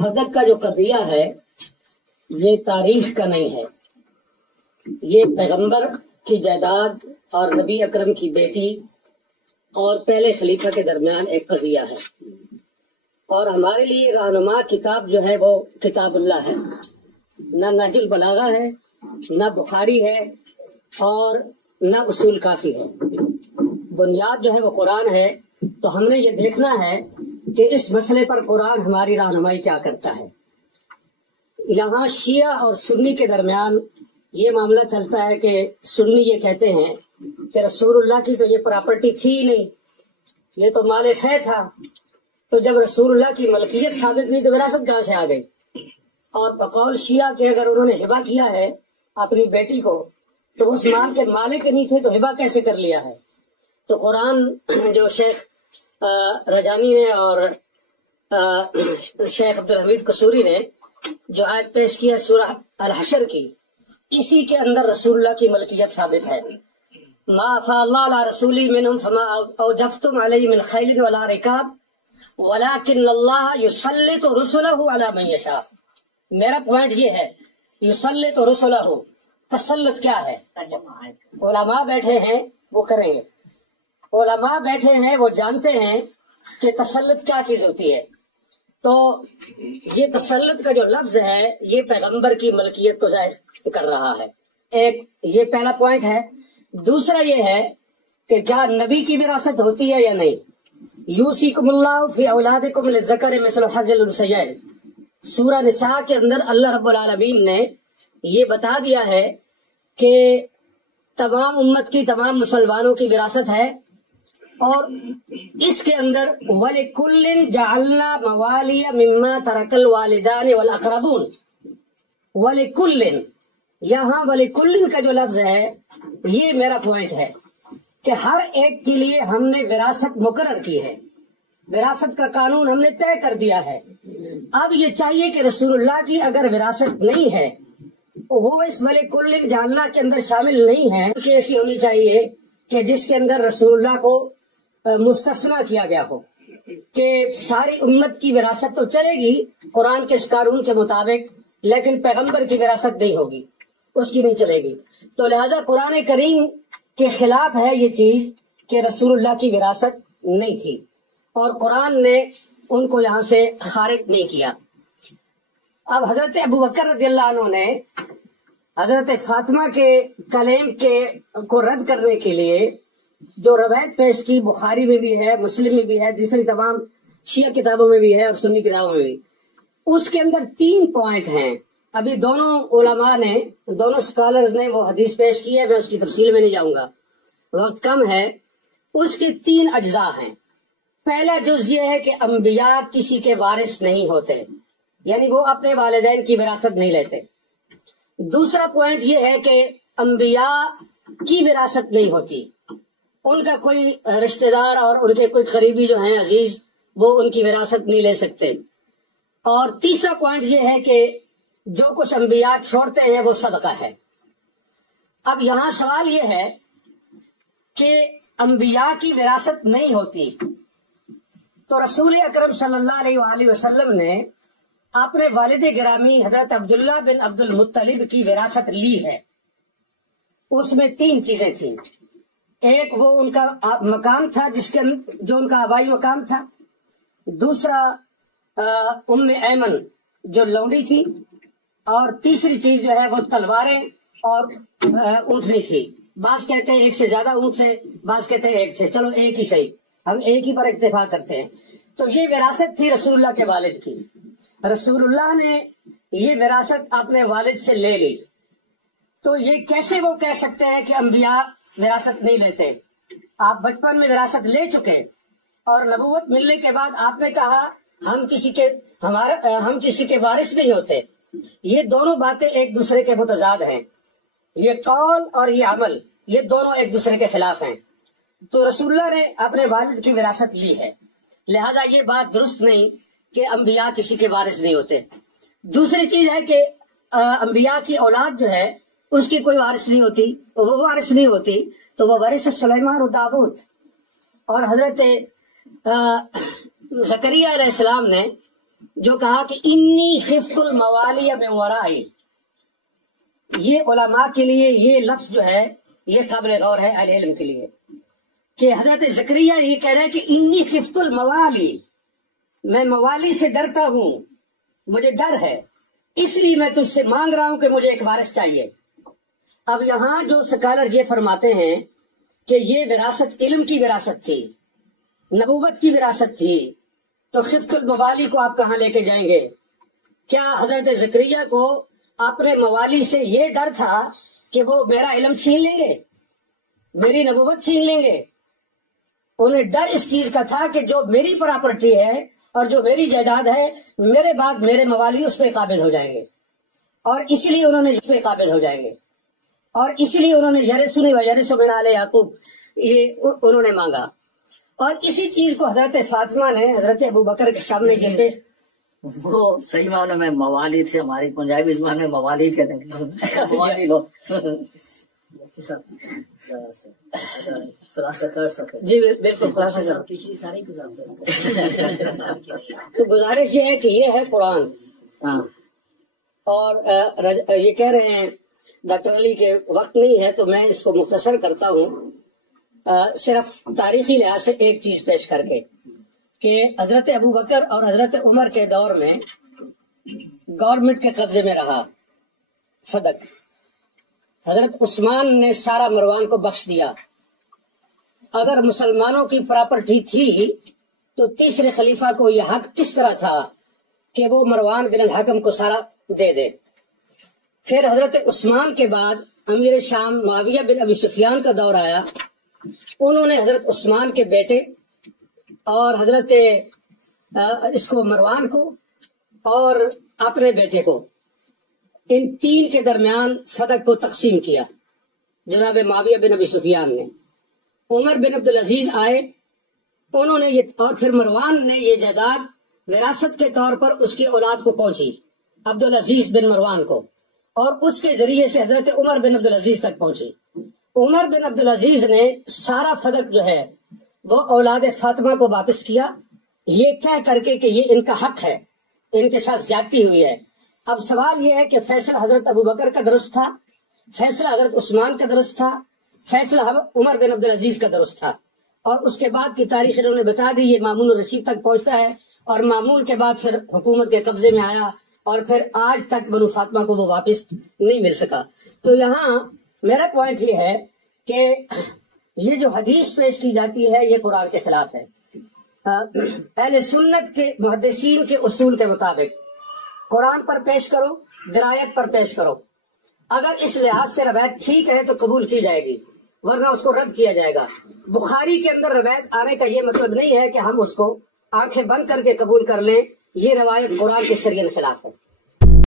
فدق کا جو قضیہ ہے یہ تاریخ کا نہیں ہے، یہ پیغمبر کی جائیداد اور نبی اکرم کی بیٹی اور پہلے خلیفہ کے درمیان ایک قضیہ ہے، اور ہمارے لیے رہنما کتاب جو ہے وہ کتاب اللہ ہے، نہ نہج البلاغہ ہے، نہ بخاری ہے، اور نہ اصول کافی ہے۔ بنیاد جو ہے وہ قرآن ہے، تو ہم نے یہ دیکھنا ہے کہ اس مسئلے پر قرآن ہماری رہنمائی کیا کرتا ہے۔ یہاں شیعہ اور سنی کے درمیان یہ معاملہ چلتا ہے کہ سنی یہ کہتے ہیں کہ رسول اللہ کی تو یہ پراپرٹی تھی ہی نہیں، یہ تو مال فے تھا، تو جب رسول اللہ کی ملکیت ثابت نہیں تو وراثت کہاں سے آ گئی؟ اور بقول شیعہ کے اگر انہوں نے ہبہ کیا ہے اپنی بیٹی کو تو اس مال کے مالک نہیں تھے، تو ہبہ کیسے کر لیا ہے؟ تو قرآن جو شیخ رجانی نے اور شیخ عبدالحمید قصوری نے جو آیت پیش کی ہے سورہ الحشر کی، اسی کے اندر رسول اللہ کی ملکیت ثابت ہے۔ ما افاء اللہ علی رسولی منہم فما اوجفتم علیہ من خیل ولا رکاب ولکن اللہ یسلط رسلہ علی من یشاء۔ میرا پوائنٹ یہ ہے، یسلط رسلہ، تسلط کیا ہے؟ علماء بیٹھے ہیں وہ کریں گے، علماء بیٹھے ہیں وہ جانتے ہیں کہ تسلط کیا چیز ہوتی ہے۔ تو یہ تسلط کا جو لفظ ہے یہ پیغمبر کی ملکیت کو ظاہر کر رہا ہے۔ ایک یہ پہلا پوائنٹ ہے۔ دوسرا یہ ہے کہ کیا نبی کی وراثت ہوتی ہے یا نہیں؟ یوصیکم اللہ فی اولادکم للذکر مثل حظ الانثیین، سورہ نساء کے اندر اللہ رب العالمین نے یہ بتا دیا ہے کہ تمام امت کی، تمام مسلمانوں کی وراثت ہے، اور اس کے اندر وَلِكُلٍّ جَعَلْنَا مَوَالِيَ مِمَّا تَرَكَ الْوَالِدَانِ وَالْأَقْرَبُونَ۔ وَلِكُلٍّ، یہاں وَلِكُلٍّ کا جو لفظ ہے یہ میرا پوائنٹ ہے کہ ہر ایک کے لیے ہم نے وراثت مقرر کی ہے، وراثت کا قانون ہم نے طے کر دیا ہے۔ اب یہ چاہیے کہ رسول اللہ کی اگر وراثت نہیں ہے وہ اس وَلِكُلٍّ جَعَلْنَا کے اندر شامل نہیں ہے، کہ ایسی ہونی چاہیے کہ جس کے اندر رسول اللہ کو مستثنا کیا گیا ہو، کہ ساری امت کی وراثت تو چلے گی قرآن کے اس قانون کے مطابق، لیکن پیغمبر کی وراثت نہیں ہوگی، اس کی نہیں چلے گی۔ تو لہذا قرآن کریم کے خلاف ہے یہ چیز کہ رسول اللہ کی وراثت نہیں تھی، اور قرآن نے ان کو یہاں سے خارج نہیں کیا۔ اب حضرت ابوبکر رضی اللہ عنہ نے حضرت فاطمہ کے کلیم کو رد کرنے کے لیے جو روایت پیش کی، بخاری میں بھی ہے، مسلم میں بھی ہے، دوسری تمام شیعہ کتابوں میں بھی ہے اور سنی کتابوں میں بھی، اس کے اندر 3 پوائنٹ ہیں۔ ابھی دونوں علماء نے، دونوں اسکالرز نے وہ حدیث پیش کی ہے، میں اس کی تفصیل میں نہیں جاؤں گا، وقت کم ہے۔ اس کے 3 اجزاء ہیں۔ پہلا جز یہ ہے کہ انبیاء کسی کے وارث نہیں ہوتے، یعنی وہ اپنے والدین کی وراثت نہیں لیتے۔ دوسرا پوائنٹ یہ ہے کہ انبیاء کی وراثت نہیں ہوتی، ان کا کوئی رشتہ دار اور ان کے کوئی قریبی جو ہیں عزیز وہ ان کی وراثت نہیں لے سکتے۔ اور تیسرا پوائنٹ یہ ہے کہ جو کچھ انبیاء چھوڑتے ہیں وہ صدقہ ہے۔ اب یہاں سوال یہ ہے کہ انبیاء کی وراثت نہیں ہوتی، تو رسول اکرم صلی اللہ علیہ وآلہ وسلم نے اپنے والد گرامی حضرت عبداللہ بن عبد المطلب کی وراثت لی ہے۔ اس میں 3 چیزیں تھیں۔ ایک وہ ان کا مقام تھا جس کے جو ان کا آبائی مقام تھا، دوسرا ام ایمن جو لونڈی تھی، اور تیسری چیز جو ہے وہ تلواریں اور اونٹنی تھی۔ بعض کہتے ہیں ایک سے زیادہ اونٹ تھے، بعض کہتے ہیں ایک تھے، چلو ایک ہی صحیح، ہم ایک ہی پر اتفاق کرتے ہیں۔ تو یہ وراثت تھی رسول اللہ کے والد کی، رسول اللہ نے یہ وراثت اپنے والد سے لے لی۔ تو یہ کیسے وہ کہہ سکتے ہیں کہ انبیاء وراثت نہیں لیتے؟ آپ بچپن میں وراثت لے چکے اور نبوت ملنے کے بعد آپ نے کہا ہم کسی کے وارث نہیں ہوتے۔ یہ دونوں باتیں ایک دوسرے کے متضاد ہیں، یہ قول اور یہ عمل، یہ دونوں ایک دوسرے کے خلاف ہیں۔ تو رسول اللہ نے اپنے والد کی وراثت لی ہے، لہٰذا یہ بات درست نہیں کہ انبیاء کسی کے وارث نہیں ہوتے۔ دوسری چیز ہے کہ انبیاء کی اولاد جو ہے اس کی کوئی وارث نہیں ہوتی، وہ وارث نہیں ہوتی، تو وہ وارث سلیمان و داؤد۔ اور حضرت زکریا علیہ السلام نے جو کہا کہ انی خفت الموالی من ورائی، یہ علماء کے لیے یہ لفظ جو ہے یہ قابل غور ہے اہل علم کے لیے، کہ حضرت زکریا یہ کہہ رہے ہیں کہ انی خفت الموالی، میں موالی سے ڈرتا ہوں، مجھے ڈر ہے، اس لیے میں تجھ سے مانگ رہا ہوں کہ مجھے ایک وارث چاہیے۔ اب یہاں جو سکالر یہ فرماتے ہیں کہ یہ وراثت علم کی وراثت تھی، نبوت کی وراثت تھی، تو خفت الموالی کو آپ کہاں لے کے جائیں گے؟ کیا حضرت زکریا کو اپنے موالی سے یہ ڈر تھا کہ وہ میرا علم چھین لیں گے، میری نبوت چھین لیں گے؟ انہیں ڈر اس چیز کا تھا کہ جو میری پراپرٹی ہے اور جو میری جائیداد ہے، میرے بعد میرے موالی اس پہ قابض ہو جائیں گے، اور اس لیے انہوں نے اس پہ قابض ہو جائیں گے، اور اس لیے انہوں نے یرثنی و یرث من آل یعقوب یہ انہوں نے مانگا۔ اور اسی چیز کو حضرت فاطمہ نے حضرت ابوبکر کے سامنے جیسے وہ صحیح معنی میں موالی تھے، ہماری پنجابی زبان میں موالی کہتے ہیں، موالی لوگ خلاصہ کر سکے۔ جی بالکل خلاصہ کر۔ پچھلی ساری گزار تو گزارش یہ ہے کہ یہ ہے قرآن، اور یہ کہہ رہے ہیں ڈاکٹر علی کے وقت نہیں ہے تو میں اس کو مختصر کرتا ہوں، صرف تاریخی لحاظ سے ایک چیز پیش کر کے، کہ حضرت ابوبکر اور حضرت عمر کے دور میں گورنمنٹ کے قبضے میں رہا فدق۔ حضرت عثمان نے سارا مروان کو بخش دیا۔ اگر مسلمانوں کی پراپرٹی تھی تو تیسرے خلیفہ کو یہ حق کس طرح تھا کہ وہ مروان بن الحکم کو سارا دے دے؟ پھر حضرت عثمان کے بعد امیر شام معاویہ بن ابی سفیان کا دور آیا، انہوں نے حضرت عثمان کے بیٹے اور حضرت اس کو مروان کو اور اپنے بیٹے کو، ان تین کے درمیان فدق کو تقسیم کیا جناب معاویہ بن ابی سفیان نے۔ عمر بن عبدالعزیز آئے، انہوں نے یہ، اور پھر مروان نے یہ جائیداد وراثت کے طور پر اس کی اولاد کو پہنچی، عبدالعزیز بن مروان کو، اور اس کے ذریعے سے حضرت عمر بن عبدالعزیز تک پہنچی۔ عمر بن عبدالعزیز نے سارا فدق جو ہے وہ اولاد فاطمہ کو واپس کیا، یہ کہہ کر کے کہ یہ ان کا حق ہے، ان کے ساتھ زیادتی ہوئی ہے۔ اب سوال یہ ہے کہ فیصلہ حضرت ابوبکر کا درست تھا، فیصلہ حضرت عثمان کا درست تھا، فیصلہ عمر بن عبدالعزیز کا درست تھا، اور اس کے بعد کی تاریخ انہوں نے بتا دی، یہ مامون الرشید تک پہنچتا ہے، اور مامون کے بعد پھر حکومت کے قبضے میں آیا، اور پھر آج تک بنو فاطمہ کو وہ واپس نہیں مل سکا۔ تو یہاں میرا پوائنٹ یہ ہے کہ یہ جو حدیث پیش کی جاتی ہے یہ قرآن کے خلاف ہے۔ اہل سنت کے محدثین کے اصول کے مطابق قرآن پر پیش کرو، درایت پر پیش کرو، اگر اس لحاظ سے روایت ٹھیک ہے تو قبول کی جائے گی، ورنہ اس کو رد کیا جائے گا۔ بخاری کے اندر روایت آنے کا یہ مطلب نہیں ہے کہ ہم اس کو آنکھیں بند کر کے قبول کر لیں، یہ روایت قرآن کے شریعت خلاف ہے۔